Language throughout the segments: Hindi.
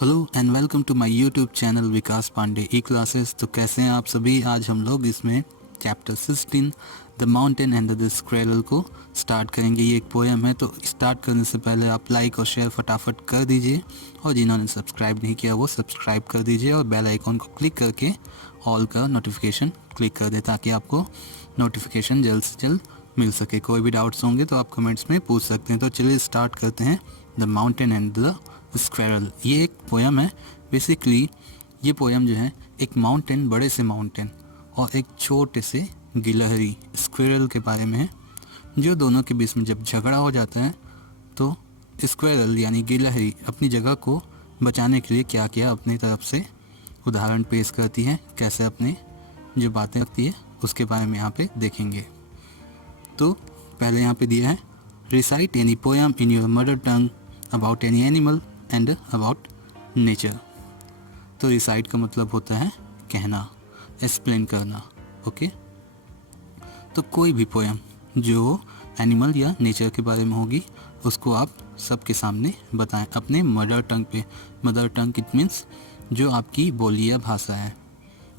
Hello and welcome to my YouTube channel Vikas Pandey E classes. तो कैसे हैं आप सभी। आज हम लोग इसमें chapter 16 the mountain and the squirrel को स्टार्ट करेंगे। ये एक पोएम है, तो स्टार्ट करने से पहले आप लाइक और शेयर फटाफट कर दीजिए और जिन्होंने सब्सक्राइब नहीं किया वो सब्सक्राइब कर दीजिए और बेल आइकॉन को क्लिक करके ऑल का नोटिफिकेशन क्लिक कर दें ताकि आपको नोटिफिकेशन जल्द से जल्द मिल सके। कोई भी डाउट्स होंगे तो आप कमेंट्स में पूछ सकते हैं। तो चलिए स्टार्ट करते हैं। The mountain and the squirrel, ये एक पोएम है। बेसिकली ये पोएम जो है एक माउंटेन, बड़े से माउंटेन और एक छोटे से गिलहरी स्क्वेरल के बारे में है, जो दोनों के बीच में जब झगड़ा हो जाता है तो स्क्वेरल यानी गिलहरी अपनी जगह को बचाने के लिए क्या किया अपनी तरफ से उदाहरण पेश करती है, कैसे अपने जो बातें रखती है उसके बारे में यहाँ पे देखेंगे। तो पहले यहाँ पे दिया है recite any poem in your mother tongue about any animal and about nature. तो रिसाइट का मतलब होता है कहना, एक्सप्लेन करना। ओके, तो कोई भी पोएम जो एनिमल या नेचर के बारे में होगी उसको आप सबके सामने बताएं अपने मदर टंग पे। मदर टंग इट मीन्स जो आपकी बोली या भाषा है।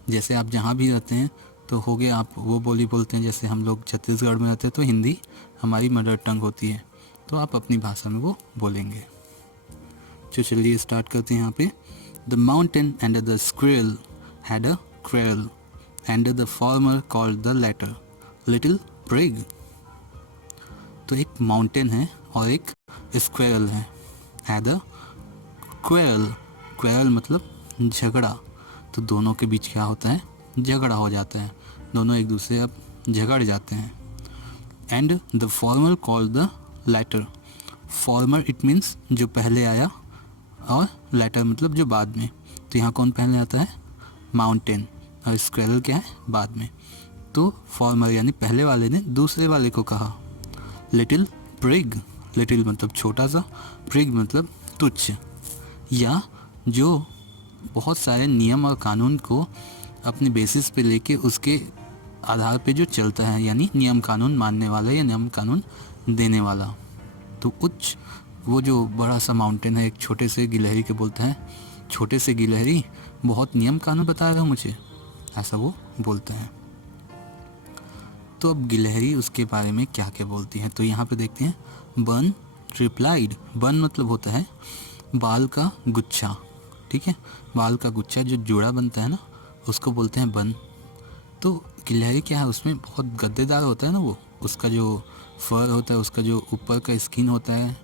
जैसे आप जहाँ भी रहते हैं तो हो गया आप वो बोली बोलते हैं, जैसे हम लोग छत्तीसगढ़ में रहते हैं तो हिंदी हमारी मदर टंग होती है, तो आप अपनी भाषा में वो बोलेंगे। तो चलिए स्टार्ट करते हैं यहाँ पे। The mountain and the squirrel had a quarrel and the former called the latter little prig. तो एक माउंटेन है और एक स्क्वेरल है। हैड अ क्वेरल, क्वेरल मतलब झगड़ा। तो दोनों के बीच क्या होता है, झगड़ा हो जाता है, दोनों एक दूसरे अब झगड़ जाते हैं। And the former called the latter, former it means जो पहले आया और लेटर मतलब जो बाद में। तो यहाँ कौन पहले आता है, माउंटेन, और स्क्वेरल क्या है, बाद में। तो फॉर्मर यानी पहले वाले ने दूसरे वाले को कहा लिटिल प्रिग, लिटिल मतलब छोटा सा, प्रिग मतलब तुच्छ, या जो बहुत सारे नियम और कानून को अपने बेसिस पे लेके उसके आधार पे जो चलता है, यानी नियम कानून मानने वाला या नियम कानून देने वाला। तो उच्च वो जो बड़ा सा माउंटेन है एक छोटे से गिलहरी के बोलता है, छोटे से गिलहरी बहुत नियम कानून बताएगा मुझे, ऐसा वो बोलते हैं। तो अब गिलहरी उसके बारे में क्या क्या बोलती हैं, तो यहाँ पे देखते हैं। बन रिप्लाइड, बन मतलब होता है बाल का गुच्छा, ठीक है, बाल का गुच्छा जो जोड़ा बनता है ना उसको बोलते हैं बन। तो गिलहरी क्या है, उसमें बहुत गद्देदार होता है ना वो, उसका जो फर होता है, उसका जो ऊपर का स्किन होता है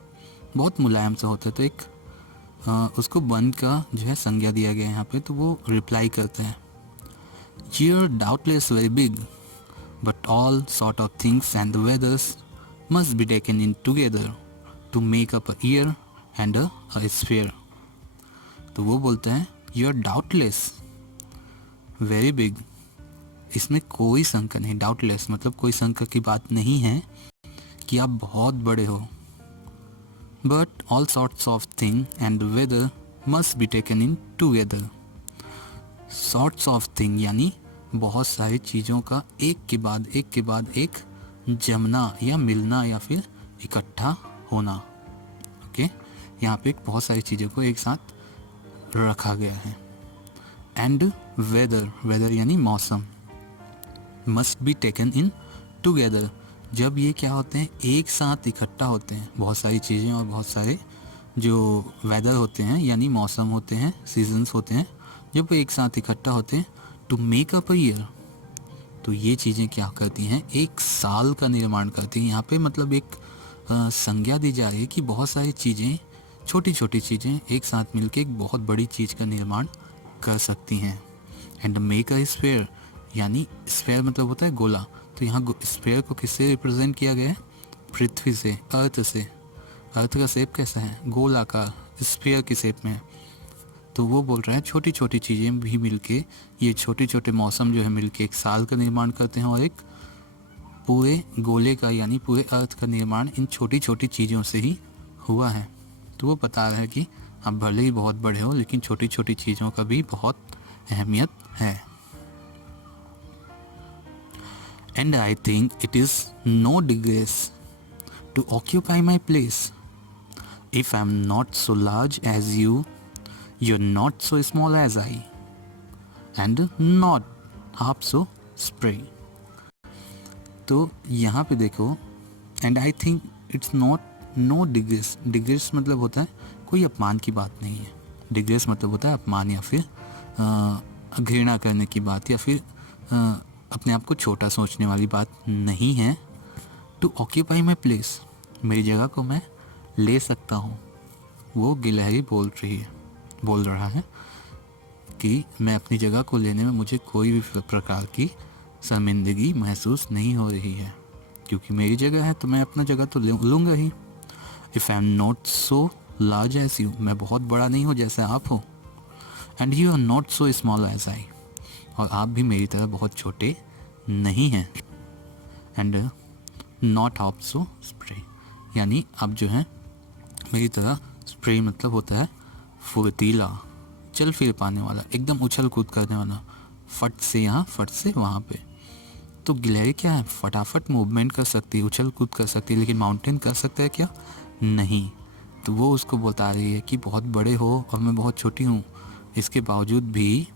बहुत मुलायम सा होता है। तो एक उसको बन का जो है संज्ञा दिया गया है यहाँ पे। तो वो रिप्लाई करते हैं, You're doubtless very big, but all sort of things and the weathers must be taken in together to make up a year and a sphere. तो वो बोलते हैं You're doubtless very big, इसमें कोई शंका नहीं, डाउटलेस मतलब कोई शंका की बात नहीं है कि आप बहुत बड़े हो। But all sorts of thing and weather must be taken in together. Sorts of thing यानी बहुत सारी चीज़ों का एक के बाद एक जमना या मिलना या फिर इकट्ठा होना। ओके, यहाँ पे बहुत सारी चीज़ों को एक साथ रखा गया है। एंड वेदर, वेदर यानी मौसम, must be taken in together, जब ये क्या होते हैं एक साथ इकट्ठा होते हैं, बहुत सारी चीज़ें और बहुत सारे जो वेदर होते हैं यानी मौसम होते हैं, सीजन्स होते हैं, जब वो एक साथ इकट्ठा होते हैं to make up a year, तो ये चीज़ें क्या करती हैं, एक साल का निर्माण करती हैं। यहाँ पे मतलब एक संज्ञा दी जा रही है कि बहुत सारी चीज़ें, छोटी छोटी चीज़ें एक साथ मिलकर एक बहुत बड़ी चीज़ का निर्माण कर सकती हैं। एंड मेक अ स्फेयर, यानी स्फेयर मतलब होता है गोला, तो यहाँ स्फेयर को किससे रिप्रेजेंट किया गया है, पृथ्वी से, अर्थ से। अर्थ का शेप कैसा है, गोलाकार, स्फेयर की शेप में है। तो वो बोल रहा है छोटी छोटी चीज़ें भी मिलके, ये छोटे छोटे मौसम जो है मिलके एक साल का निर्माण करते हैं और एक पूरे गोले का यानी पूरे अर्थ का निर्माण इन छोटी छोटी चीज़ों से ही हुआ है। तो वो बता रहा है कि आप भले ही बहुत बड़े हो लेकिन छोटी छोटी चीज़ों का भी बहुत अहमियत है। And I think it is no disgrace to occupy my place. If I am not so large as you, You're not so small as I, and not half so spray. तो यहाँ पे देखो, and I think it's not know digress. Digress मतलब होता है कोई अपमान की बात नहीं है. डिग्रेस मतलब होता है अपमान या फिर घृणा करने की बात, या फिर अपने आप को छोटा सोचने वाली बात नहीं है. टू ऑक्यूपाई माई प्लेस, मेरी जगह को मैं ले सकता हूँ. वो गिलहरी बोल रहा है कि मैं अपनी जगह को लेने में मुझे कोई भी प्रकार की शर्मिंदगी महसूस नहीं हो रही है, क्योंकि मेरी जगह है तो मैं अपना जगह तो लूँगा ही. If I am not so large as you, मैं बहुत बड़ा नहीं हूँ जैसे आप हो. And you are not so small as I, और आप भी मेरी तरह बहुत छोटे नहीं हैं. And not half so spry, यानी आप जो हैं मेरी तरह. स्प्रे मतलब होता है फुर्तीला, चल फिर पाने वाला, एकदम उछल कूद करने वाला, फट से यहाँ फट से वहाँ पे. तो गिलहरी क्या है, फटाफट मूवमेंट कर सकती है, उछल कूद कर सकती है, लेकिन माउंटेन कर सकता है क्या, नहीं. तो वो उसको बता रही है कि बहुत बड़े हो और मैं बहुत छोटी हूँ, इसके बावजूद भी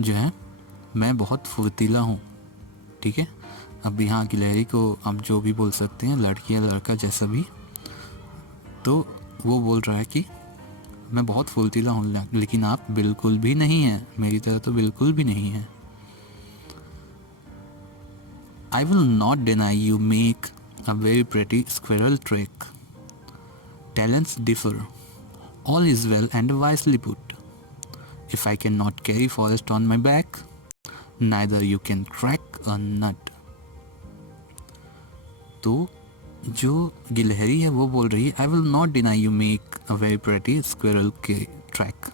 जो है मैं बहुत फुर्तीला हूँ. ठीक है. अब यहाँ गिलहरी को आप जो भी बोल सकते हैं, लड़की या लड़का जैसा भी, तो वो बोल रहा है कि मैं बहुत फुर्तीला हूँ, लेकिन आप बिल्कुल भी नहीं हैं, मेरी तरह तो बिल्कुल भी नहीं है. I will not deny you make a very pretty squirrel trick. Talents differ. All is well and wisely put. If I cannot carry forest on my back, neither you can crack a nut. तो जो गिलहरी है वो बोल रही है, I will not deny you make a very pretty squirrel trick.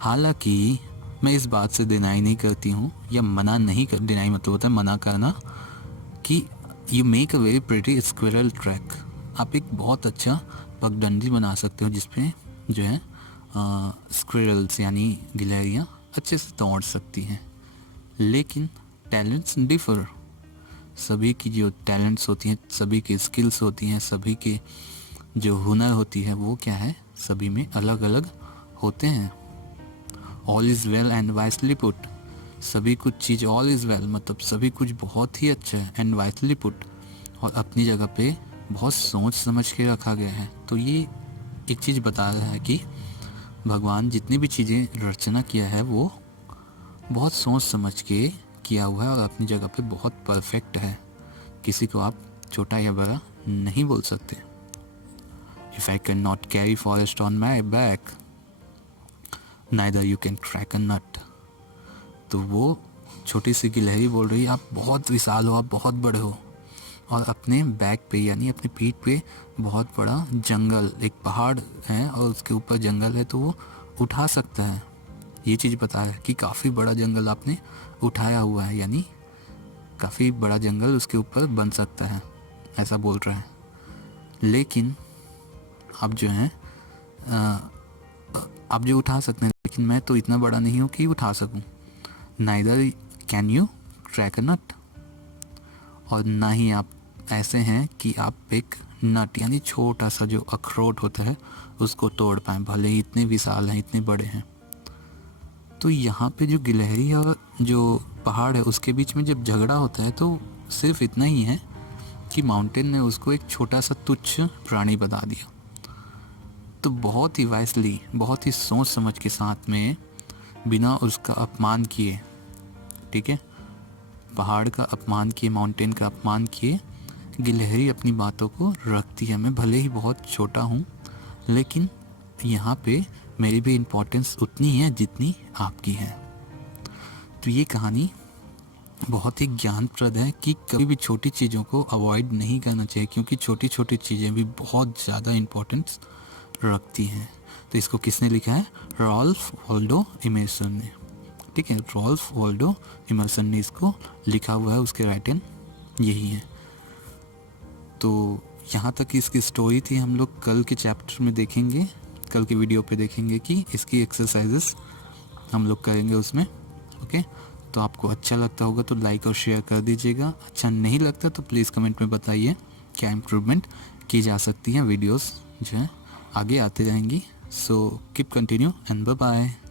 हालांकि मैं इस बात से डिनाई नहीं करती हूँ, या मना नहीं कर, डिनाई मतलब होता है मना करना, कि you make a very pretty squirrel track, आप एक बहुत अच्छा पगडंडी बना सकते हो जिसपे जो है स्क्विरल्स यानी गिलहरियाँ अच्छे से दौड़ सकती हैं. लेकिन टैलेंट्स डिफर, सभी की जो टैलेंट्स होती हैं, सभी की स्किल्स होती हैं, सभी के जो हुनर होती है वो क्या है, सभी में अलग अलग होते हैं. All is well and wisely put, सभी कुछ चीज़, ऑल इज़ वेल मतलब सभी कुछ बहुत ही अच्छा है, एंड वाइसली पुट और अपनी जगह पे बहुत सोच समझ के रखा गया है. तो ये एक चीज़ बता रहा है कि भगवान जितनी भी चीज़ें रचना किया है वो बहुत सोच समझ के किया हुआ है और अपनी जगह पे बहुत परफेक्ट है. किसी को आप छोटा या बड़ा नहीं बोल सकते. If I can not carry forest on my back, neither you can crack a nut. तो वो छोटी सी गिलहरी बोल रही है, आप बहुत विशाल हो, आप बहुत बड़े हो, और अपने बैक पे यानी अपनी पीठ पे बहुत बड़ा जंगल, एक पहाड़ है और उसके ऊपर जंगल है, तो वो उठा सकता है. ये चीज़ बता है कि काफ़ी बड़ा जंगल आपने उठाया हुआ है, यानी काफ़ी बड़ा जंगल उसके ऊपर बन सकता है, ऐसा बोल रहा है. लेकिन आप जो हैं आप जो उठा सकते हैं, लेकिन मैं तो इतना बड़ा नहीं हूँ कि उठा सकूँ. Neither can you crack a nut, और ना ही आप ऐसे हैं कि आप एक नट यानी छोटा सा जो अखरोट होता है उसको तोड़ पाएँ, भले ही इतने विशाल हैं, इतने बड़े हैं. तो यहाँ पे जो गिलहरी और जो पहाड़ है उसके बीच में जब झगड़ा होता है तो सिर्फ इतना ही है कि माउंटेन ने उसको एक छोटा सा तुच्छ प्राणी बता दिया. तो बहुत ही वाइसली, बहुत ही सोच समझ के साथ में, बिना उसका अपमान किए, ठीक है, पहाड़ का अपमान किए, माउंटेन का अपमान किए, गिलहरी अपनी बातों को रखती है. मैं भले ही बहुत छोटा हूँ, लेकिन यहाँ पे मेरी भी इम्पोर्टेंस उतनी है जितनी आपकी है. तो ये कहानी बहुत ही ज्ञानप्रद है कि कभी भी छोटी चीज़ों को अवॉइड नहीं करना चाहिए, क्योंकि छोटी छोटी चीज़ें भी बहुत ज़्यादा इम्पोर्टेंस रखती हैं. तो इसको किसने लिखा है, रॉल्फ वॉल्डो इमर्सन ने. ठीक है, रॉल्फ वॉल्डो इमर्सन ने इसको लिखा हुआ है, उसके राइटिंग यही है. तो यहाँ तक इसकी स्टोरी थी. हम लोग कल के चैप्टर में देखेंगे, कल के वीडियो पे देखेंगे कि इसकी एक्सरसाइजेस हम लोग करेंगे उसमें. ओके, तो आपको अच्छा लगता होगा तो लाइक और शेयर कर दीजिएगा. अच्छा नहीं लगता तो प्लीज़ कमेंट में बताइए क्या इम्प्रूवमेंट की जा सकती है. वीडियोस जो है आगे आते रहेंगी. So keep continue and bye bye.